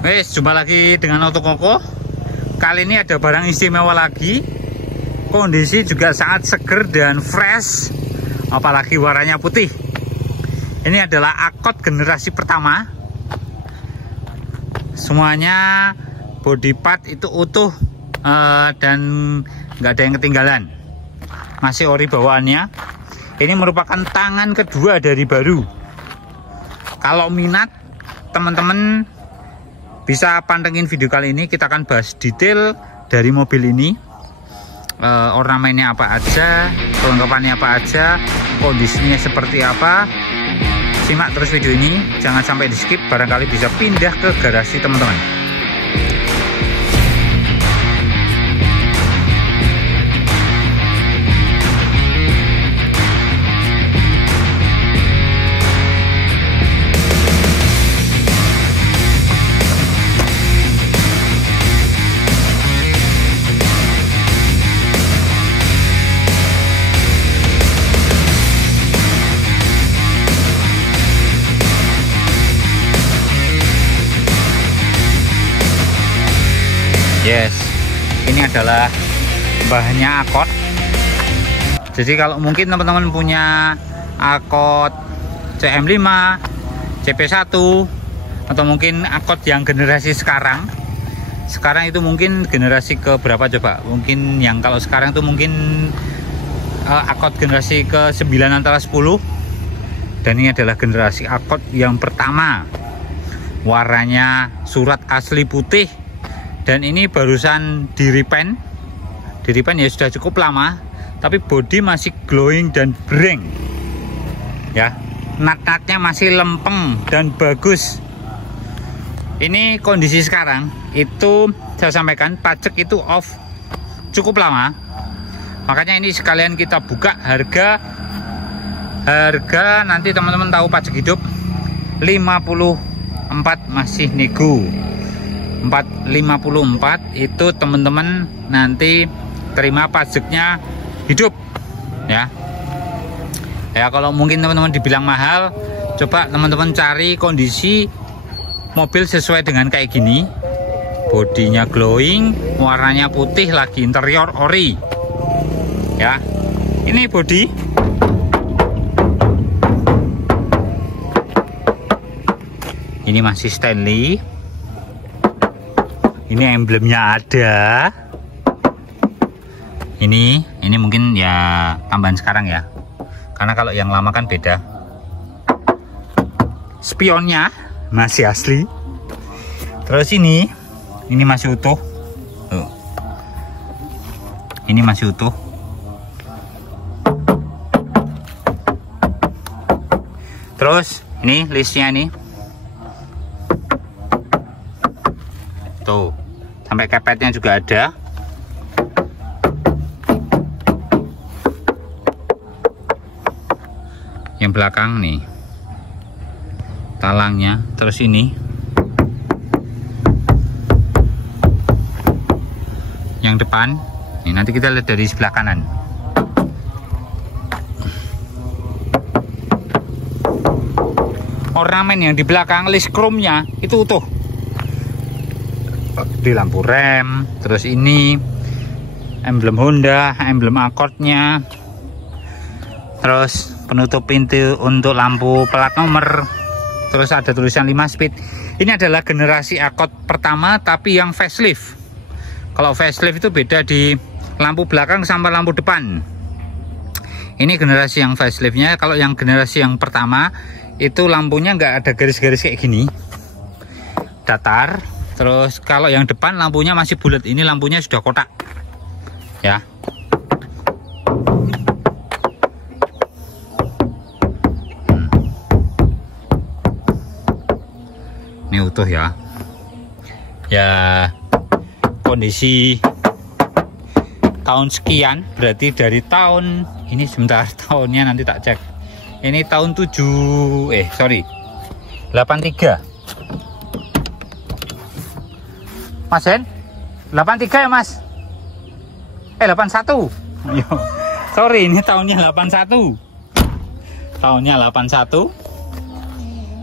Wes, jumpa lagi dengan Otokoko. Kali ini ada barang istimewa lagi. Kondisi juga sangat seger dan fresh, apalagi warnanya putih. Ini adalah Akot generasi pertama. Semuanya body part itu utuh dan nggak ada yang ketinggalan. Masih ori bawaannya. Ini merupakan tangan kedua dari baru. Kalau minat, teman-teman bisa pantengin video kali ini. Kita akan bahas detail dari mobil ini, ornamennya apa aja, kelengkapannya apa aja, kondisinya seperti apa. Simak terus video ini, jangan sampai di skip, barangkali bisa pindah ke garasi teman-teman. Yes, ini adalah bahannya Akot. Jadi kalau mungkin teman-teman punya Akot CM5, CP1, atau mungkin Akot yang generasi sekarang itu mungkin generasi ke berapa coba? Mungkin yang kalau sekarang itu mungkin Akot generasi ke 9 antara 10. Dan ini adalah generasi Akot yang pertama. Warnanya surat asli putih. Dan ini barusan di repaint ya sudah cukup lama, tapi bodi masih glowing dan breng ya, nat-natnya masih lempeng dan bagus. Ini kondisi sekarang itu saya sampaikan pajak itu off cukup lama, makanya ini sekalian kita buka harga nanti teman-teman tahu pajak hidup 54 masih nego. 454 itu teman-teman nanti terima pajaknya hidup ya. Ya kalau mungkin teman-teman dibilang mahal, coba teman-teman cari kondisi mobil sesuai dengan kayak gini. Bodinya glowing, warnanya putih, lagi interior ori. Ya. Ini bodi. Ini masih Stanley. Ini emblemnya ada. Ini mungkin ya tambahan sekarang ya. Karena kalau yang lama kan beda. Spionnya masih asli. Terus ini masih utuh. Tuh. Ini masih utuh. Terus ini listnya nih. Tuh. Sampai kepetnya juga ada. Yang belakang nih talangnya. Terus ini yang depan nih, nanti kita lihat dari sebelah kanan. Ornamen yang di belakang list chrome-nya itu utuh di lampu rem. Terus ini emblem Honda, emblem Akotnya. Terus penutup pintu untuk lampu plat nomor. Terus ada tulisan 5 speed. Ini adalah generasi Akot pertama tapi yang facelift. Kalau facelift itu beda di lampu belakang sama lampu depan. Ini generasi yang faceliftnya. Kalau yang generasi yang pertama itu lampunya nggak ada garis-garis kayak gini, datar. Terus kalau yang depan lampunya masih bulat, ini lampunya sudah kotak ya. Ini utuh ya. Ya kondisi tahun sekian, berarti dari tahun ini, sebentar tahunnya nanti tak cek. Ini tahun 83. Mas Hen, 83 ya Mas? 81. Sorry, ini tahunnya 81. Tahunnya 81.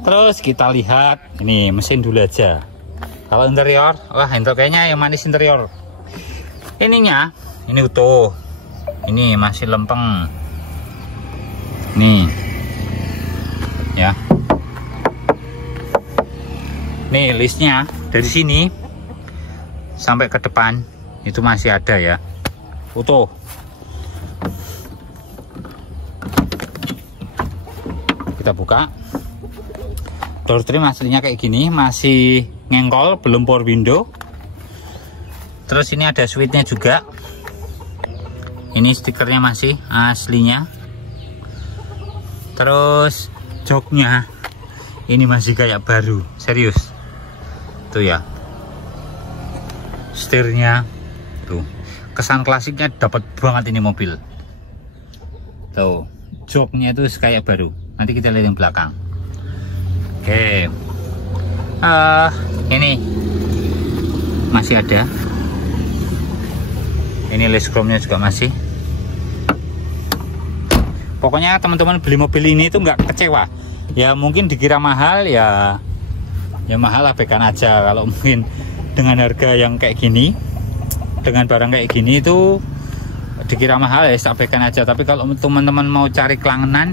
Terus kita lihat ini mesin dulu aja. Kalau interior, wah kayaknya yang manis interior. Ininya, ini utuh. Ini masih lempeng. Nih. Ya. Nih listnya dari sini sampai ke depan itu masih ada ya. Utuh. Kita buka. Door trim aslinya kayak gini, masih ngengkol, belum power window. Terus ini ada switchnya juga. Ini stikernya masih aslinya. Terus joknya ini masih kayak baru, serius. Tuh ya. Setirnya tuh. Kesan klasiknya dapat banget ini mobil. Tuh, joknya itu kayak baru. Nanti kita lihat yang belakang. Oke. Ini masih ada. Ini list chrome-nya juga masih. Pokoknya teman-teman beli mobil ini tuh nggak kecewa. Ya mungkin dikira mahal, ya mahal, abaikan aja. Kalau mungkin dengan harga yang kayak gini, dengan barang kayak gini itu dikira mahal, ya abaikan aja. Tapi kalau teman-teman mau cari kelangenan,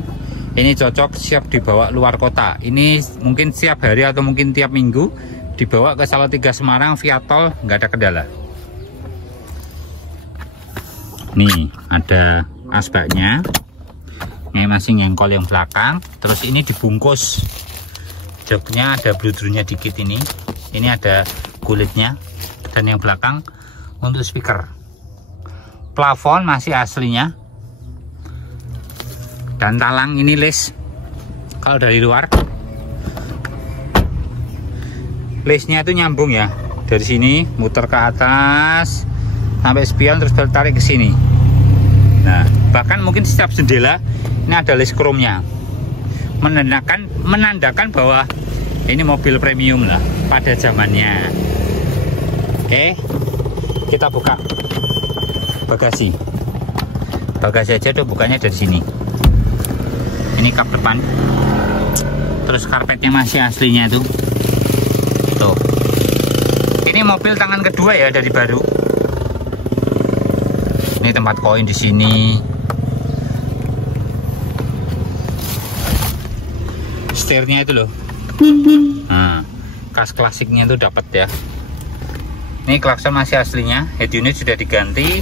ini cocok, siap dibawa luar kota. Ini mungkin siap hari atau mungkin tiap minggu dibawa ke Salatiga Semarang via tol, nggak ada kendala. Nih ada asbaknya, ini masih ngengkol yang belakang. Terus ini dibungkus, joknya ada bludrunya dikit ini. Ini ada kulitnya, dan yang belakang untuk speaker. Plafon masih aslinya. Dan talang ini list. Kalau dari luar, listnya itu nyambung ya. Dari sini muter ke atas sampai spion, terus tarik ke sini. Nah, bahkan mungkin setiap jendela ini ada list chrome-nya. Menandakan bahwa ini mobil premium lah pada zamannya. Oke, kita buka bagasi. Bagasi aja tuh, bukanya dari sini. Ini kap depan. Terus karpetnya masih aslinya tuh. Tuh. Ini mobil tangan kedua ya dari baru. Ini tempat koin di sini. Setirnya itu loh. Nah, kas klasiknya itu dapat ya. Ini klakson masih aslinya. Head unit sudah diganti.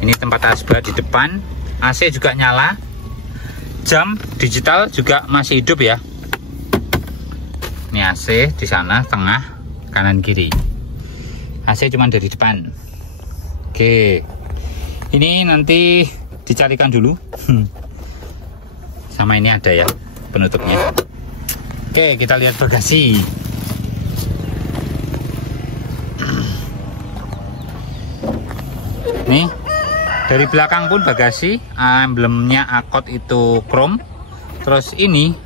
Ini tempat asbak di depan. AC juga nyala. Jam digital juga masih hidup ya. Ini AC di sana, tengah, kanan kiri. AC cuma dari depan. Oke. Ini nanti dicarikan dulu. Sama ini ada ya penutupnya. Oke, kita lihat bagasi. Nih, dari belakang pun bagasi, emblemnya Accord itu chrome. Terus ini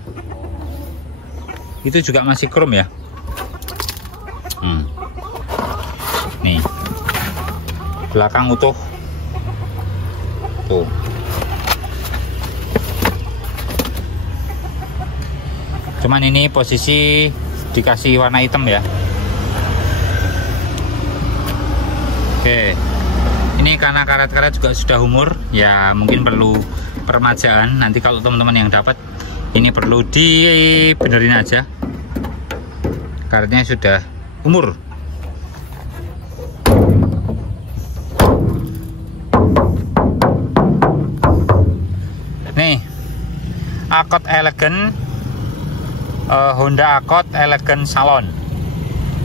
itu juga masih chrome ya. Nih, belakang utuh. Tuh. Cuman ini posisi dikasih warna hitam ya. Oke. Ini karena karet-karet juga sudah umur, ya mungkin perlu permajaan. Nanti kalau teman-teman yang dapat, ini perlu dibenerin aja. Karetnya sudah umur. Nih, Accord Elegant, Honda Accord Elegant Salon.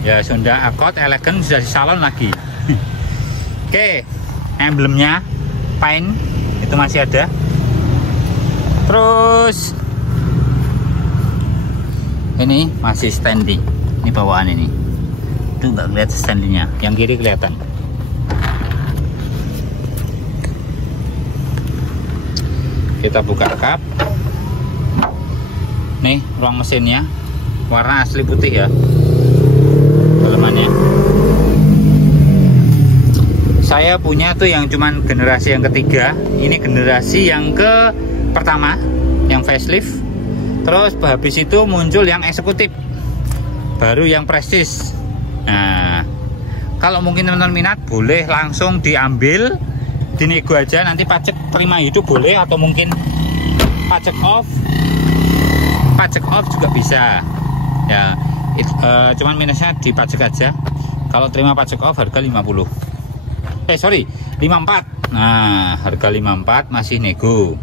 Ya, Honda Accord Elegant sudah di salon lagi. Oke. Emblemnya Pine itu masih ada. Terus ini masih standing. Ini bawaan ini. Itu nggak kelihatan standingnya. Yang kiri kelihatan. Kita buka kap. Nih ruang mesinnya, warna asli putih ya. Dalamannya. Saya punya tuh yang cuman generasi yang ketiga. Ini generasi yang ke pertama, yang facelift. Terus habis itu muncul yang eksekutif, baru yang prestis. Nah, kalau mungkin teman-teman minat boleh langsung diambil, dinego aja, nanti pajak terima hidup boleh, atau mungkin pajak off juga bisa ya. Cuman minusnya di pajak aja. Kalau terima pajak off harga 54. Nah, harga 54 masih nego.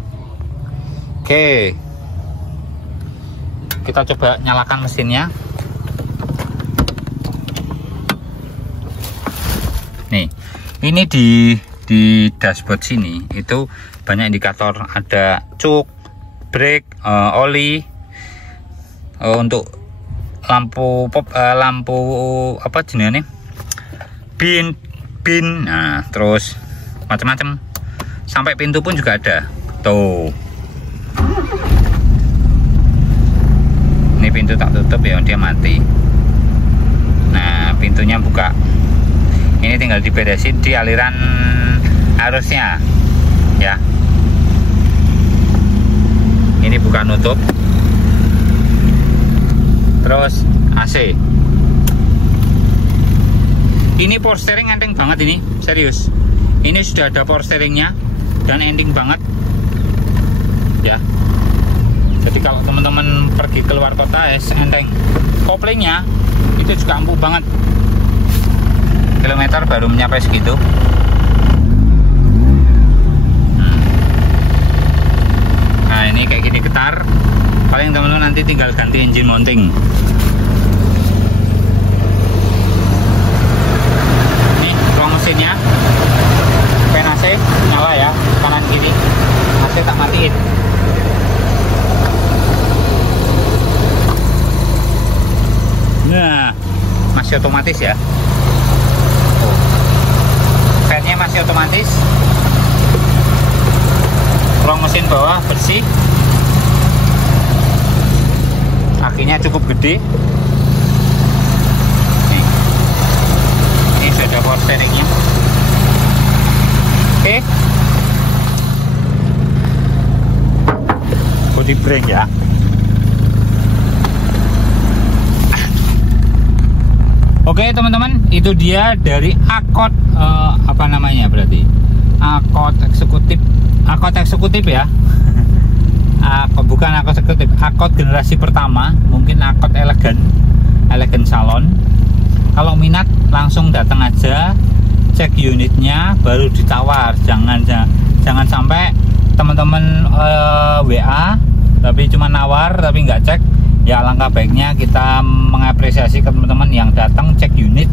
Oke, kita coba nyalakan mesinnya. Nih, ini di dashboard sini itu banyak indikator, ada cuk, brake, oli, untuk lampu apa jenisnya, bin, nah terus macam-macam, sampai pintu pun juga ada tuh. Ini pintu tak tutup ya, dia mati. Nah, pintunya buka, ini tinggal diberesin di aliran arusnya ya. Ini buka nutup. Terus AC, ini power steering enteng banget, ini serius, ini sudah ada power steeringnya dan enteng banget ya. Jadi kalau teman-teman pergi keluar kota enteng. Koplingnya itu juga ampuh banget, kilometer baru mencapai segitu. Nah, ini kayak gini getar, paling teman-teman nanti tinggal ganti engine mounting. Ini ruang mesinnya, fan AC nyala ya, kanan kiri, AC tak matiin. Nah, masih otomatis ya. Fan-nya masih otomatis. Ruang mesin bawah bersih. Akinya cukup gede. Nih. Ini sudah ada power steeringnya. Oke. Body brake ya. Oke teman-teman, itu dia dari Accord apa namanya, berarti Accord eksekutif ya. Bukan Accord eksekutif, Accord generasi pertama, mungkin Accord elegan salon. Kalau minat langsung datang aja, cek unitnya baru ditawar. Jangan sampai teman-teman WA tapi cuma nawar tapi nggak cek. Ya, alangkah baiknya kita mengapresiasi ke teman-teman yang datang cek unit.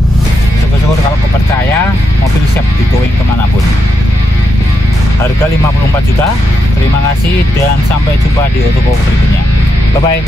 Syukur-syukur kalau kepercaya, mobil siap di-towing kemanapun. Harga 54 juta. Terima kasih dan sampai jumpa di Otoko berikutnya. Bye-bye.